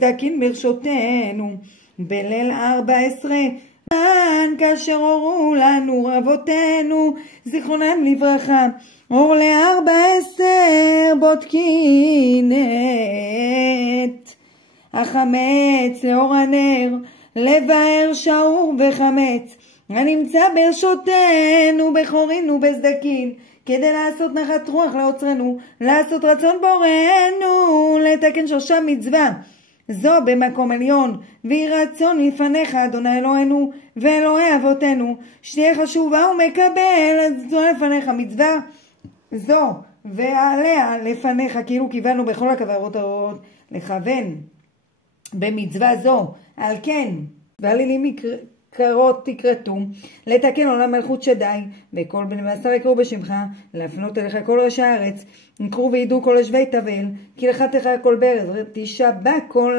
בסדקין ברשותנו. בליל 14 כאשר הורו לנו רבותינו זיכרונם לברכה, אור ל14 בודקין את החמץ לאור הנר, לבאר שעור וחמץ הנמצא ברשותנו בחורין ובסדקין, כדי לעשות נחת רוח לאוצרנו, לעשות רצון בורנו, לתקן שורשה מצווה זו במקום עליון, ויהי רצון לפניך אדוני אלוהינו ואלוהי אבותינו, שתהיה חשובה ומקבל זו לפניך מצווה זו ועליה לפניך, כאילו כיוונו בכל הכוורות הרעות לכוון במצווה זו. על כן ועלילים קרות תקרתו, לתקן עולם מלכות שדי, וכל בני בשר יקראו בשמך, להפנות אליך כל ראשי הארץ, יקראו וידעו כל יושבי תבל, כי לך תחיה כל ברז, תשבע כל